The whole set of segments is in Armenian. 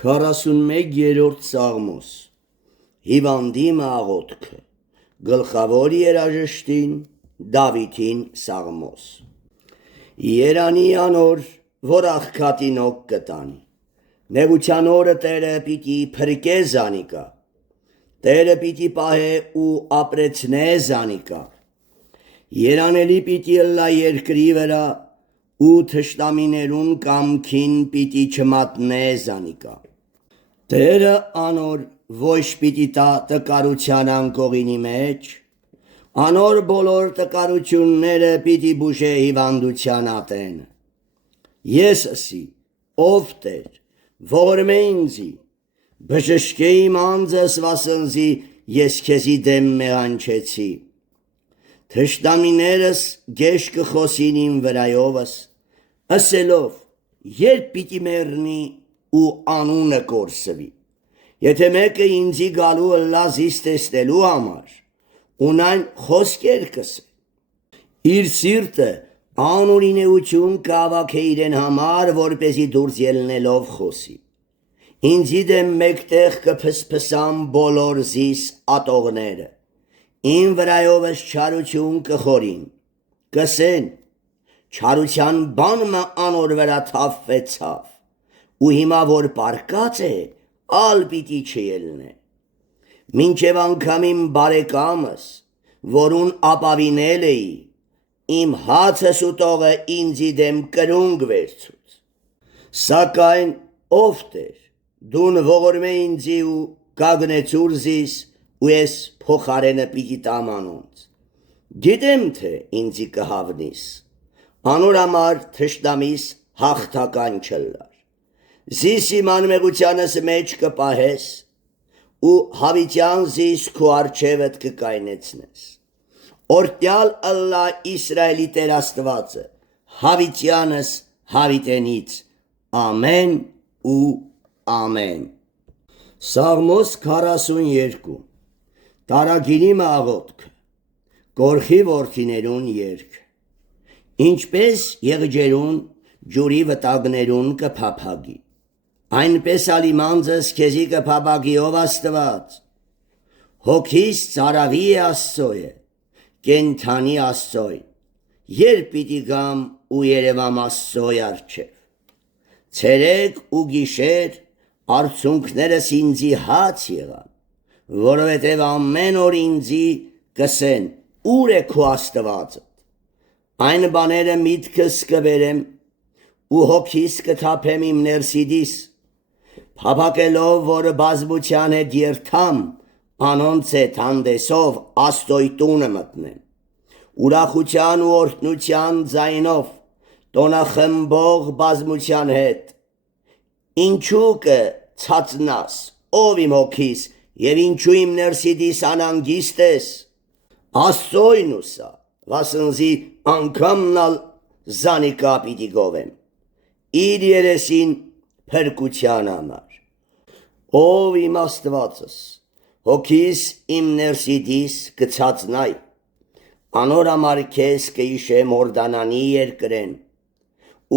41-րդ Սաղմոս Հիվանդի աղոթքը Գլխավոր երաժշտին Դավիթին Սաղմոս Երանի անոր, որ աղքատինոք կտանի Նեղության օրը Տերը պիտի փրկե զանիկա Տերը պիտի պահե ու ապրեցնե զանիկա Երանելի պիտի ըլլա երկրի վրա ու թշնամիներուն կամքին պիտի չմատնե զանիկա Տերը անոր ոչ պիտի տա տկարության անկողինի մեջ Անոր բոլոր տկարությունները պիտի բուժե հիվանդության ատեն Ես ասի, ով Տեր, ողորմե ինձի Բժշկե իմ անձս վասնզի ես քեզի դեմ մեղանչեցի Թշնամիներս գեշ կխոսին իմ վրայովս Ասելով, երբ պիտի մեռնի ու անունը կորսվի Եթե մեկը ինձի գալու ըլլա զիս տեսնելու համար Ունայն խոսքեր կսե Իր սիրտը անուրինեություն կավաքե իրեն համար Որպեսի դուրս ելնելով խոսի Ինձի դեմ մեկտեղ կփսփսան բոլոր զիս ատողները Իմ վրայովս չարություն կխորին Կսեն Չարության բանմը անոր վրա թավվեցավ Ու հիմա որ պարկած է, ալ պիտի չելնե Մինչև անգամ իմ բարեկամս, որուն ապավինել էի Իմ հացս ու տողը ինձի դեմ կրունգ վերցուց Սակայն ով Տեր, դուն ողորմե ինձի ու կագնեցուր զիս Ու ես փոխարենը պիտի տամ անոնց Գիտեմ թե ինձի կհավնիս Անոր համար թշնամիս հաղթական չլար Զիս իմ անմեղությանս մեջ կպահես ու հավիտյան զիս քու արջևդ կկայնեցնես Օրտյալ ըլլա Իսրայելի Տեր Աստվածը հավիտյանս հավիտենից ամեն ու ամեն Սաղմոս 42 Տարագիրի աղոթքը Կորխի որդիներուն երգ Ինչպես եղջերուն ջուրի վտակներուն կփափագի Այնպես ալիմ անձս քեզի կփափագի ով Աստված Հոգիս ծարավի Աստծոյ կենթանի Աստծոյ Երբ պիտի գամ ու երևամ Աստծոյ առջև Ցերեկ ու գիշեր արցունքներս ինձի հաց եղան Որովհետև ամեն օր ինձի կսեն ուր է քո Աստվածը Այն բաները միտքս կբերեմ ու հոգիս կթափեմ իմ ներսիդիս Փափակելով որ բազմության հետ երթամ անոնց հետ հանդեսով Աստծոյ տունը մտնեմ Ուրախության ու օրհնության ձայնով տոնախմբող բազմության հետ Ինչու կցածնաս ով իմ հոգիս եւ ինչու իմ ներսիդիս անանգիստ ես Աստծոյն ուսա վասնզի անգամնալ զանիկա պիտի գովեմ Իր երեսին փրկության համար Ով իմ Աստվածս հոգիս իմ ներսիդիս կցածնայ Անոր համար քեզ կհիշեմ Հորդանանի երկրեն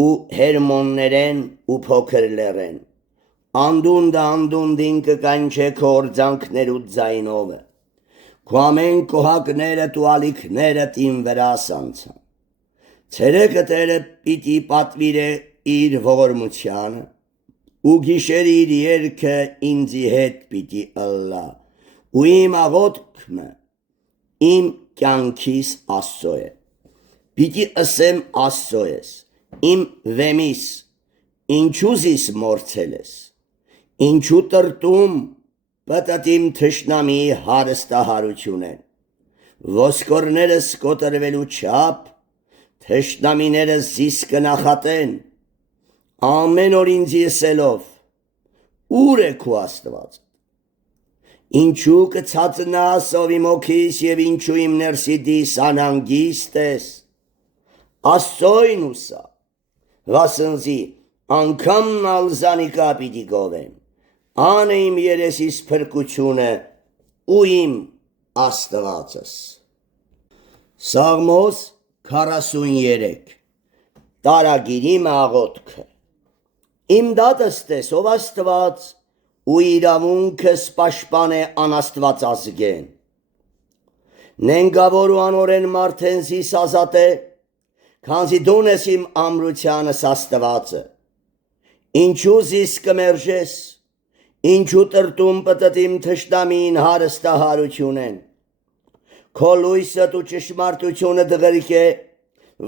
ու Հերմոններեն ու փոքր լեռեն Անդունդը անդունդին կկանչե քո օրձանքներուց ձայնովը Քո ամեն կոհակներդ ու ալիքներդ իմ վրա սանցան Ցերեկը Տերը պիտի պատվիրե իր ողորմությանը ու գիշեր իր երգը ինձի հետ պիտի ըլլա ու իմ աղոթքը իմ կյանքիս Աստծո է Պիտի ասեմ Աստծո ես իմ վեմիս ինչու զիս մորցել ես ինչու տրտում պատատիմ թշնամի հարստահարությունեն ոսկորներս կոտրվելու չափ թշնամիներս զիս կնախատեն Ամեն օր ինձ եսելով Ուր է քո Աստված Ինչու կցածնաս ով իմ հոգիս եւ ինչու իմ ներսիդիս անանգիստ ես Աստծոյն ուսա Վասնզի անգամն ալզանիկա պիտի գովեմ Ան է իմ երեսիս փրկությունը ու իմ Աստվածս Սաղմոս 43 Տարագիրի աղոթքը Իմ դատս տես, ով Աստված, ու իրավունքս պաշտպան է անաստված ազգեն։ Նենգավոր ու անորեն մարդեն զիս ազատ է, քանզի դուն ես իմ ամրությանս Աստվածը։ Ինչու զիս կմերժես, ինչու տրտում պտտիմ թշնամին հարստահարությունեն։ Քո լույսդ ու ճշմարտությունը դղրիք է,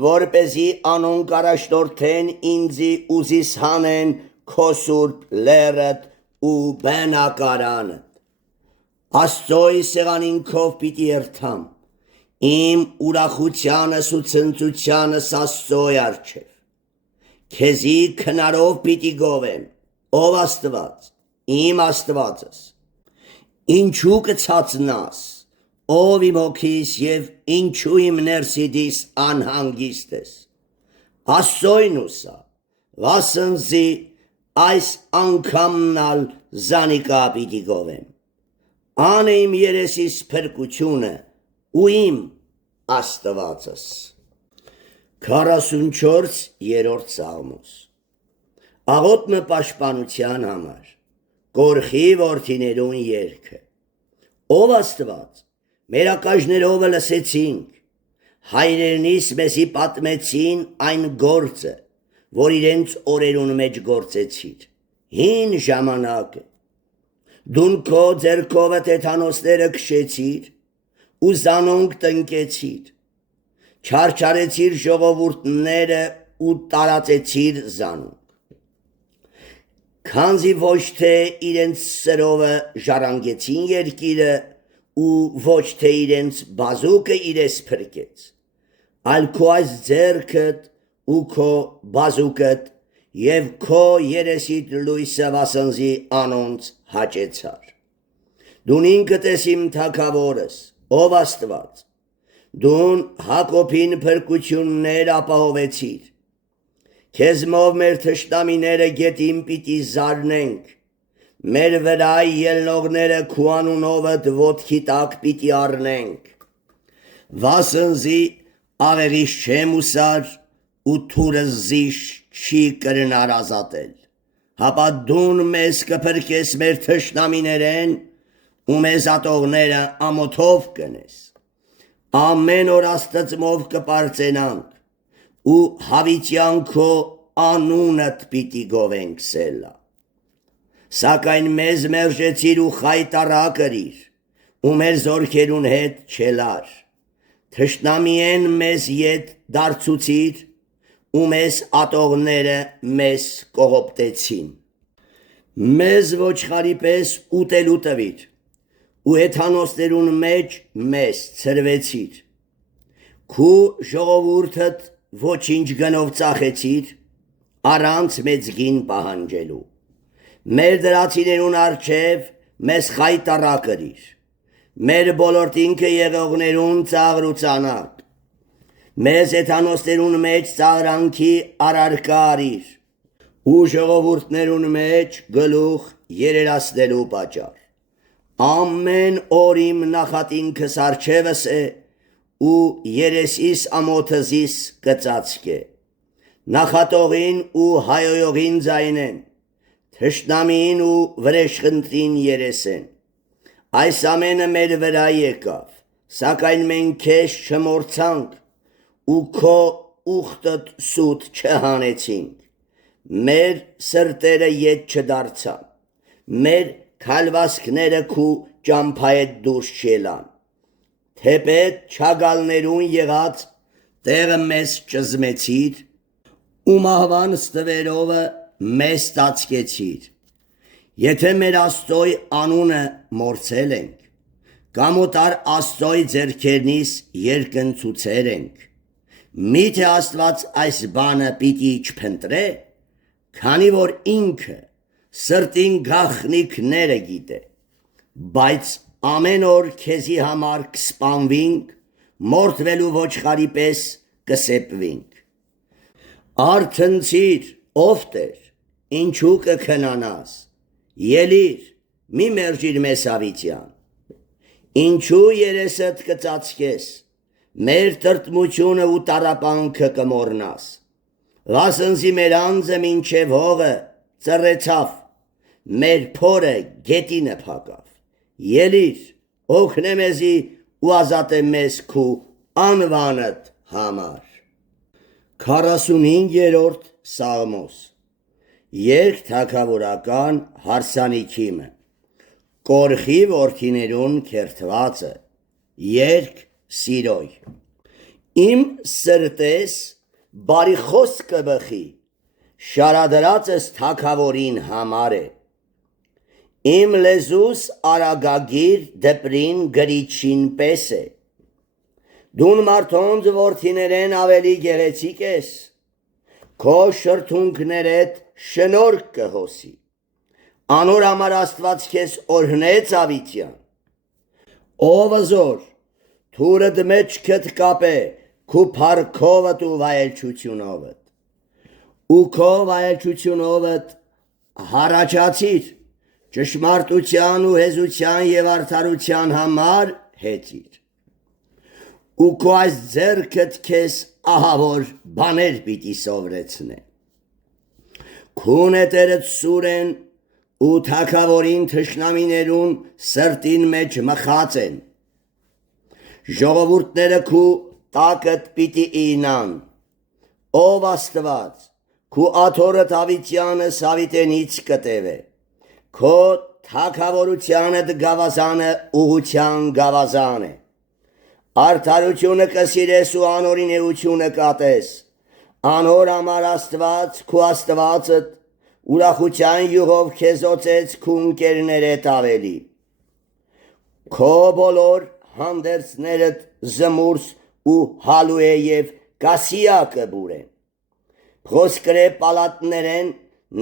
որպեսզի անոն կարաշտորթեն ինձի ու զիս հանեն քո սուրբ լերդ ու բնակարանդ։ Աստծոյ սեղանին քով պիտի երթամ, իմ ուրախությանս ու ցնծությանս Աստծոյ առջև։ Քեզի քնարով պիտի գովեմ, ով Աստված, իմ Աստվածս։ Ինչու կցածնաս, ով իմ հոգիս և ինչու իմ ներսիդիս անհանգիստ ես։ Աստծոյն ուսա, վասնզի այս անգամնալ զանիկա պիտի գովեմ։ Ան է իմ երեսիս փրկությունը ու իմ Աստվածս։ 44-րդ Սաղմոս։ Աղոթքը պաշտպանության համար, Կորխի որդիներուն երգը։ Ով Աստված, մեր ակաժներովը լսեցինք, հայրերնիս մեզի պատմեցին այն գործը, որ իրենց օրերուն մեջ գործեցիր, հին ժամանակը։ Դուն քո ձեռքովը թեթանոսները քշեցիր ու զանոնք տնկեցիր, չարչարեցիր ժողովուրդները ու տարածեցիր զանոնք։ Քանզի ոչ թե իրենց սրովը ժառանգեցին երկիրը ու ոչ թե իրենց բազուկը իրես փրկեց, այլ քո այս ձեռքդ ու քո բազուկդ և քո երեսիդ լույսը վասնզի անոնց հաճեցար։ Դուն ինքդ ես իմ թագավորս, ով Աստված, դուն Հակոբին փրկություններ ապահովեցիր։ Քեզմով մեր թշնամիները գետին պիտի զարնենք, մեր վրա ելնողները քու անունովդ ոտքի տակ պիտի առնենք։ Վասնզի աղեղիս չեմ ուսար ու թուրս զիշ չի կրնար ազատել, հապա դուն մեզ կփրկես մեր թշնամիներեն ու մեզ ատողները ամոթով կնես։ Ամեն օր Աստծմով կպարծենանք ու հավիտյան քո անունդ պիտի գովենք սելա։ Սակայն մեզ մերժեցիր ու խայտառակրիր ու մեր զորքերուն հետ չելար։ Թշնամիեն մեզ ետ դարձուցիր ու մեզ ատողները մեզ կողոպտեցին։ Մեզ ոչխարի պես ուտելու տվիր ու հեթանոսներուն մեջ մեզ ցրվեցիր։ Քու ժողովուրդդ ոչինչ գնով ծախեցիր, առանց մեծ գին պահանջելու։ Մեր դրացիներուն առջև մեզ խայտառակրիր, մեր բոլորտինքը եղողներուն ծաղրուցանակ, մեզ հեթանոսներուն մեջ ծաղրանքի առարկա արիր ու ժողովուրդներուն մեջ գլուխ երերացնելու պատճառ։ Ամեն օր իմ նախատինքս առջևս է ու երեսիս ամոթզիս կծածկե։ Նախատողին ու հայոյողին ձայնեն, թշնամին ու վրեժխնդրին երեսեն։ Այս ամենը մեր վրա եկավ, սակայն մենք քեզ չմորցանք ու քո ուխտդ սուտ չհանեցինք։ Մեր սրտերը ետ չդարձան, մեր քալվասքները քու ճամփայդ դուրս չելան։ Թեպետ չագալներուն եղած տեղը մեզ ճզմեցիր ու մահվան ստվերովը մեզ տածկեցիր։ Եթե մեր Աստծոյ անունը մորցել ենք, կամ օտար Աստծոյ ձեռքերնից երկնցուցեր ենք, միթե Աստված այս բանը պիտի չփնտրե, քանի որ ինքը սրտին գաղտնիքները գիտե, բայց ամեն օր քեզի համար կսպանվինք, մորթվելու ոչխարի պես կսեպվինք։ Արթնցիր, ով Տեր, ինչու կքնանաս, ելիր, մի մերժիր մեզ հավիտյան։ Ինչու երեսդ կծածկես, մեր տրտմությունը ու տառապանքը կմոռնաս, վասնզի մեր անձը մինչև հողը ծռեցավ, մեր փորը գետինը փակավ, ելիր, օգնե մեզի ու ազատե մեզ քու անվանդ համար։ 45-րդ Սաղմոս։ Երգ թագավորական հարսանիքիմը, Կորխի որդիներուն քերթվածը, երգ սիրոյ։ Իմ սրտես բարի խոսքը բխի, շարադրածս թագավորին համար է։ Իմ լեզուս արագագիր դպրին գրիչին պես է։ Դուն մարդոնց որդիներեն ավելի գեղեցիկ ես, քո շրթունքներդ շնորհք կհոսի, անոր համար Աստված քեզ օրհնեց ավիտյան։ Ով զոր, թուրդ մեջքդ կապե, քու փառքովդ ու վայելչությունովդ, ու քո վայելչությունովդ հարաճացիր, ճշմարտության ու հեզության և արդարության համար հեծիր, ու քո այս ձեռքդ քեզ ահավոր բաներ պիտի սովորեցնե։ Քու նետերդ սուր են ու թագավորին թշնամիներուն սրտին մեջ մխած են։ Ժողովուրդները քու տակդ պիտի ինան։ Ով Աստված, քու աթորդ ավիտյանս ավիտենից կտևե, քո թագավորությանդ գավազանը ուղղության գավազան է։ Արդարությունը կսիրես ու անօրինեությունը կատես, անոր համար Աստված քու Աստվածդ ուրախության յուղով քեզոցեց քու ընկերներդ ավելի։ Քո բոլոր հանդերձներդ զմուրս ու հալու է և կասիա կբուրեն։ Խոսկրե պալատներեն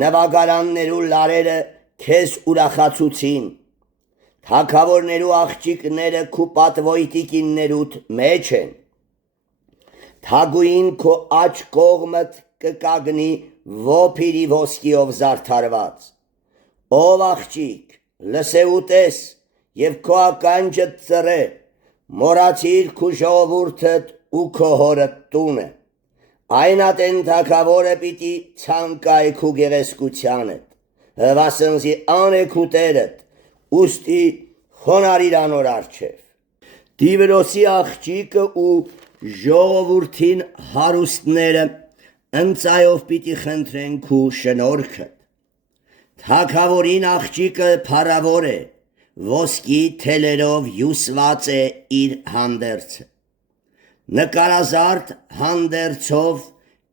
նվագարաններու լարերը քեզ ուրախացուցին, թագավորներու աղջիկները քու պատվոյտիկիններուդ մեջ են։ Թագուին քո աջ կողմդ կկագնի ոփիրի ոսկիով զարդարված։ Ով աղջիկ, լսե ուտես և քո ականջդ ծռե, մոռացիր քու ժողովուրդդ ու քո հորդ տունը։ Այն ատեն թագավորը պիտի ցանկայ քու գեղեցկությանդ, վասնզի ան է քու տերդ, ուստի խոնարհիր անոր առջև։ Տիվրոսի աղջիկը ու ժողովրդին հարուստները ընծայով պիտի խնդրեն քու շնորհքդ։ Թագավորին աղջիկը փառավոր է, ոսկի թելերով հյուսված է իր հանդերձը։ Նկարազարդ հանդերձով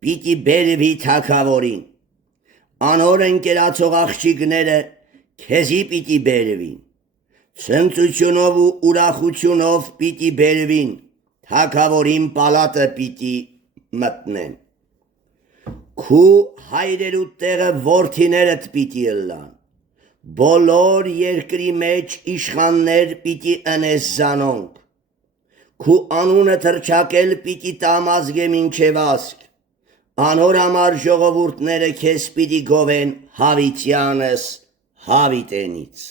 պիտի բերվի թագավորին։ Անոր ընկերացող աղջիկները քեզի պիտի բերվին։ Ցնծությունով ու ուրախությունով պիտի բերվին, թագավորին պալատը պիտի մտնեն։ Քու հայրերու տեղը որդիներդ պիտի ըլլան, բոլոր երկրի մեջ իշխաններ պիտի ընես զանոնք։ Քու անունը թռչակել պիտի տամազգե մինչև ասկ, անոր համար ժողովուրդները քեզ պիտի գովեն հավիտյանս հավիտենից։